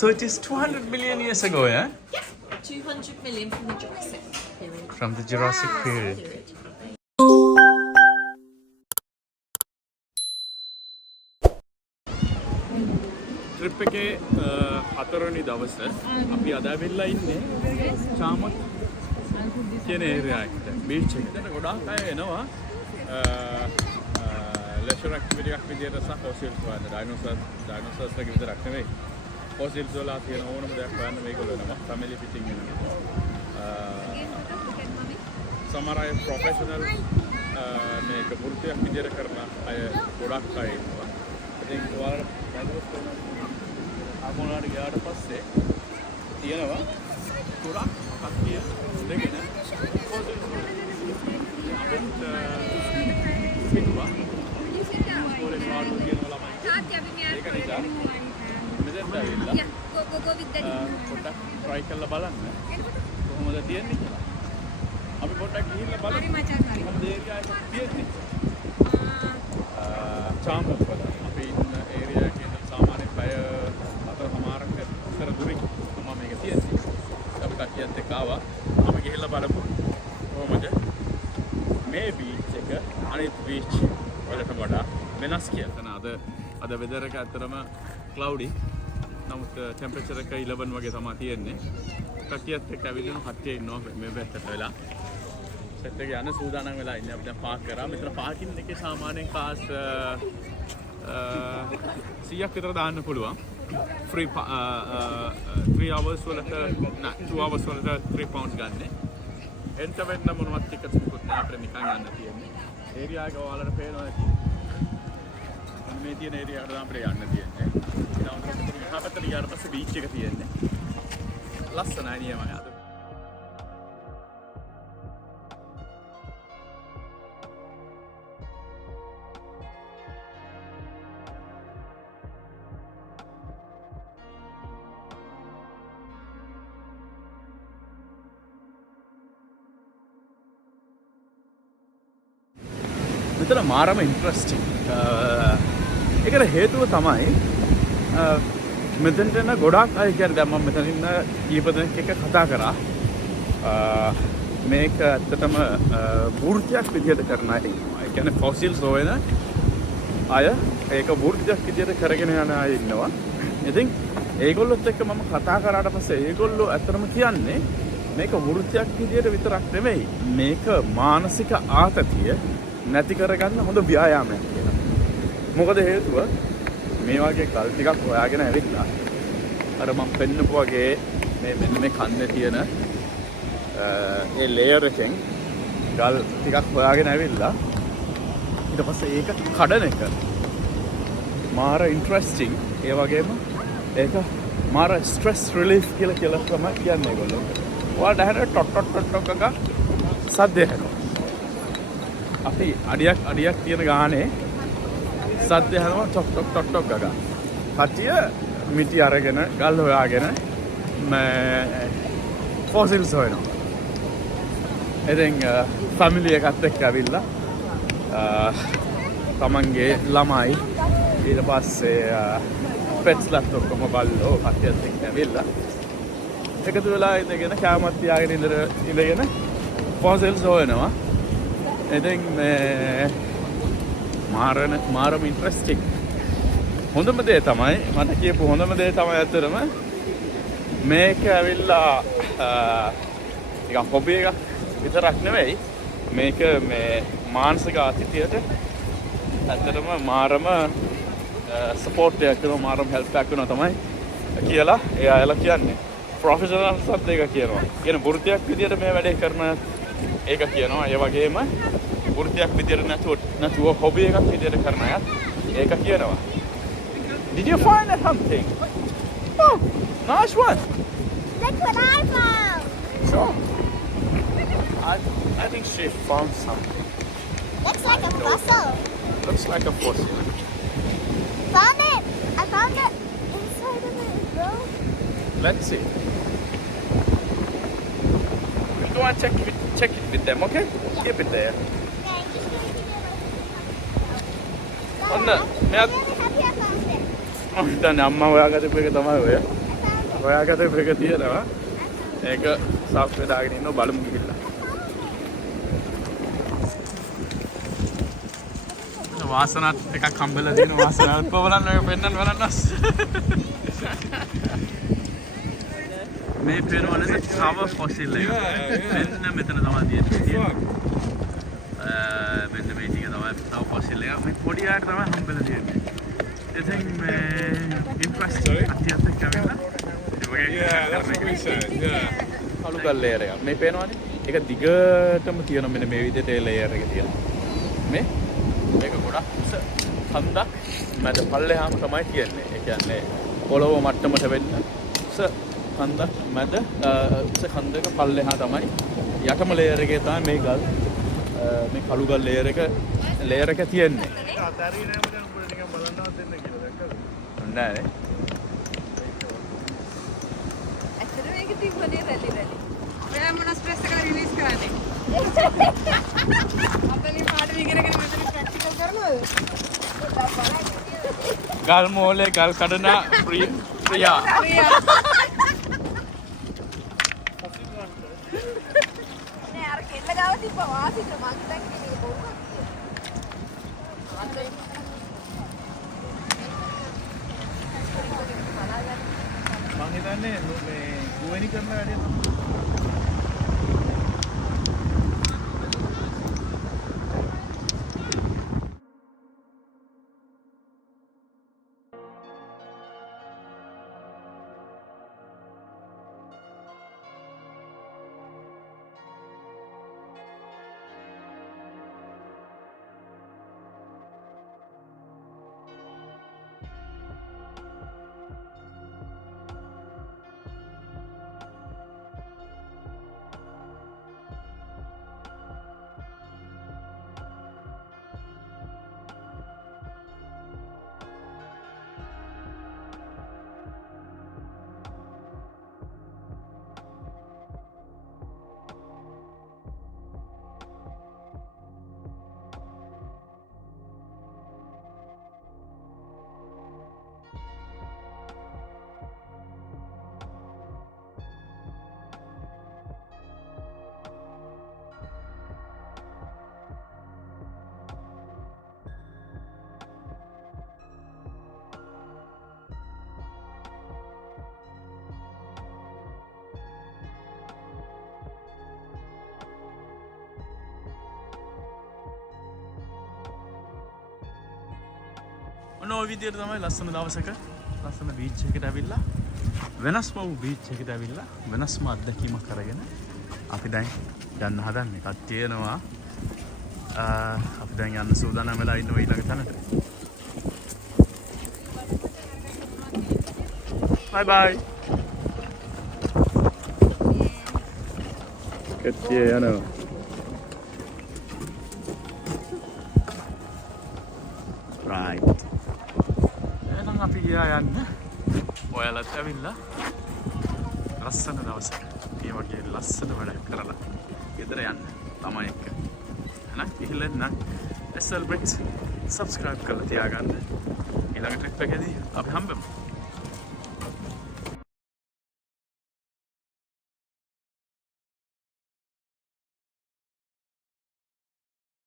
So it is 200 million years ago, yeah? Yeah, 200 million from the Jurassic period. From the Jurassic period. Trip එකේ හතරවෙනි දවස අපි අද ඇවිල්ලා ඉන්නේ චාමත් කියන ඒරියා එකට බීච් එකට. දැන් ගොඩාක් අය එනවා ලෙෂර් ඇක්ටිවිටි එකක් විදියට සහ ෆොසිල්ස් හොයන්න. ඩයිනෝසර්ස් ලගේ විතරක් නෙවෙයි. ෆොසිල්ස් වල තියෙන ඕනම දෙයක් හොයන්න මේගොල්ලෝ එනවා. ෆැමිලි පිටින් එනවා. සමහර අය ප්‍රොෆෙෂනල් මේක වෘත්තියක් විදියට කරන අය ගොඩක් අය ඉන්නවා. ඉතින් ඔයාලා ආගොල්ලන්ට ගියාට පස්සේ තියෙනවා ගොඩක් කට්ටිය දෙගෙන ෆොසිල්ස් පිටුවා ස්කෝලේ පාඩු කියන ළමයි ඒක නිසා මෙතෙන්ට ඇවිල්ලා පොඩ්ඩක් try කරලා බලන්න කොහොමද තියෙන්නේ කියලා. අපි පොඩ්ඩක් ගිහිල්ලා බලමු. හරි මචං හරි. මොකද ඒරියා එක තියෙන්නේ චාම්බර් වල. අපි ඉන්න ඒරියා එකේ ඉඳන් සාමාන්‍යයෙන් පැය 4:00ක විතර දුරින් තමයි මේක තියෙන්නේ. අපි කට්ටියත් එක්ක ආවා. අපි ගිහිල්ලා බලමු කොහොමද මේ බීච් එක අනිත් බීච් වලට වඩා වෙනස් කියලා. අද වෙදර් එක ඇත්තටම ක්ලවුඩි. නමුත් ටෙම්පරේචර් එක 11 වගේ තමයි තියෙන්නේ. කට්ටියත් එක්ක ඇවිල්ලා කට්ටිය ඉන්නවා මේ පැත්තට වෙලා. සෙට් එක යන සූදානම් වෙලා ඉන්නේ. අපි දැන් පාක් කරා. මෙතන පාකින් එකේ සාමාන්‍යයෙන් කාස් 100ක් විතර දාන්න පුළුවන්. free 3 hours වලට 2 hours වලට 3 pounds ගන්න. එන්ට වෙන්න මොනවත් ටිකට්ස් මොකුත් නැහැ. අපිට නිකන් යන්න තියෙන්නේ. ඒරියා එක ඔයාලට පේනවා ඇති. මේ තියෙන ඒරියා එකට තමයි අපිට යන්න තියෙන්නේ. ඊට අමතරව මෙහා පැත්තට ගියාට පස්සේ බීච් එක තියෙන්නේ. ලස්සනයි නියමයි අද. මෙතන මාරම ඉන්ට්‍රස්ටිං. ඒකට හේතුව තමයි මෙතනට එන ගොඩාක් අය කියන්නේ දැන් මම මෙතන ඉන්න කීප දෙනෙක් එක්ක කතා කරා. මේක ඇත්තටම වෘත්තියක් විදිහට කරන අය ඉන්නවා. ඒ කියන්නේ ෆොසිල්ස් හොයන අය ඒක වෘත්තියක් විදිහට කරගෙන යන අය ඉන්නවා. ඉතින් ඒගොල්ලොත් එක්ක මම කතා කරාට පස්සේ ඒගොල්ලෝ ඇත්තටම කියන්නේ මේක වෘත්තියක් විදිහට විතරක් නෙමෙයි. මේක මානසික ආතතිය නැති කරගන්න හොඳ ව්‍යායාමයක් කියලා. මොකද හේතුව මේ වගේ කල් ටිකක් හොයාගෙන ඇවිල්ලා අර මම පෙන්නපු වගේ මෙන්න මේ කන්දේ තියෙන ඒ ලේයර් එකෙන් ගල් ටිකක් හොයාගෙන ඇවිල්ලා ඊට පස්සේ ඒක කඩන එක මාර ඉන්ට්‍රස්ටිං. ඒ වගේම ඒක මාර ස්ට්‍රෙස් රිලීෆ් කියලා තමයි කියන්නේ ඒගොල්ලෝ. ඔයාලට ඇහෙන ටොට් ටොට් එක සද්දය ඇහෙනවා. අපි අඩියක් තියෙන ගානේ සද්ද හැනවා ටොක් ටොක් ගගා. කට්ටිය මිටි අරගෙන ගල් හොයාගෙන ෆොසිල්ස් හොයනවා. ඉතින් ෆැමිලි එකත් එක්ක ඇවිල්ලා තමන්ගේ ළමයි ඊට පස්සේ පෙට්ස්ලත් ඔක්කොම බල්ලෝ කට්ටියත් එක්ක ඇවිල්ලා එකතු වෙලා ඉඳගෙන කැමත් තියාගෙන ඉඳගෙන ෆොසිල්ස් හොයනවා. ඉතින් මාරම ඉන්ට්‍රස්ටිං. හොඳම දේ තමයි මට කියපු හොඳම දේ තමයි ඇත්තටම මේක ඇවිල්ලා නිකන් හොබි එකක් විතරක් නෙවෙයි. මේක මේ මානසික ආතතියට ඇත්තටම මාරම සපෝට් එකක් කරනවා, මාරම හෙල්ප් එකක් කරනවා තමයි කියලා ඒ අයලා කියන්නේ. ප්‍රොෆෙෂනල්ස්ත් ඒක කියනවා. කියන වෘත්තියක් විදියට මේ වැඩේ කරන ඒක කියනවා. ඒ වගේම වෘත්තියක් විදියට නැතුව හොබි එකක් විදියට කරන අයත් ඒක කියනවා. Did you find something? Oh, nice one. Look what I found. So, I think she found something. Looks like a fossil. Looks like a fossil. Found it. I found it inside of it, bro. Let's see. We'll go and check it with them, okay? Yeah. Keep it there. Yeah, I'm just gonna keep it like On the, I'm really happy I found it. දැන් අම්මා හොයාගත්තේ එක තමයි ඔය. I found හොයාගත එක තියෙනවා. ඒක සාෆ්ට්වෙයාර් දාගෙන ඉන්න බලමු ගිහිල්ලා. වාසනාත් එකක් හම්බෙලා තියෙන වාසනාවත් බලන්න ඔය පෙන්නන්න බලන්නස්. මේ පේනවනේ තව ෆොසිල් එක. මෙන්න මෙතන තමයි තියෙන්නේ. මෙන්න මේ ටික තමයි තව ෆොසිල් එක. මේ පොඩි ආකාර තමයි හම්බෙලා තියෙන්නේ. ඉතින් මේ ඉම්ප්‍රෙස්ඩ් අතියත් කැවෙලා. කළු කල් ලේයර් එක. මේ පේනවනේ. ඒක දිගටම තියෙන මෙන්න මේ විදිහට ඒ ලේයර් එක තියෙනවා. මේ මේක ගොඩක් උස කන්දක් මැද පල්ලෙහාම තමයි කියන්නේ. ඒ කියන්නේ පොළොව මට්ටමට වෙන්න උස කන්දක් මැද උස කන්දක පල්ලෙහා තමයි යටම ලේයර් එකේ තමයි මේ ගල් මේ කළු ගල් ලේයර් එක තියෙන්නේ. අතාරිය නෑ මචං උඹ නිකන් බලන්නවත් දෙන්න කියලා දැක්කද? නෑ. ඇත්තට මේක තිබුණේ රැලි. මෙයා මොන ස්ට්‍රෙස් එකකට රිලීස් කරන්නේ? අපේ පාඩම ඉගෙනගෙන මෙතන ප්‍රැක්ටිකල් කරනවද? ගල් මෝලේ ගල් කඩන ප්‍රියා. නෑ අර කෙල්ල ගාව තිබ්බා වාසිත මං දැක්කේ මේක බොරුවක් කියලා. මං හිතන්නේ මේ ගුවෙනි කරන වැඩේ තමයි. ඔය විදියට තමයි ලස්සන දවසක ලස්සන බීච් එකට ඇවිල්ලා වෙනස්ම වූ බීච් එකට ඇවිල්ලා වෙනස්ම අත්දැකීමක් අරගෙන අපි දැන් යන්න හදන්නේ. එකක් තියෙනවා අපි දැන් යන්න සූදානම් වෙලා ඉන්නවා ඊළඟ තැනට. බයි බයි. කට්ටිය යනවා. right. අපි ගියා යන්න. ඔයාලත් ඇවිල්ලා ලස්සන දවසක් මේ වගේ ලස්සන වැඩක් කරලා ගෙදර යන්න තමයි එක්ක. එහෙනම් ගිහිල්ලා නම් SL Bricks subscribe කරලා තියාගන්න. ඊළඟ ට්‍රිප් එකේදී අපි හම්බෙමු.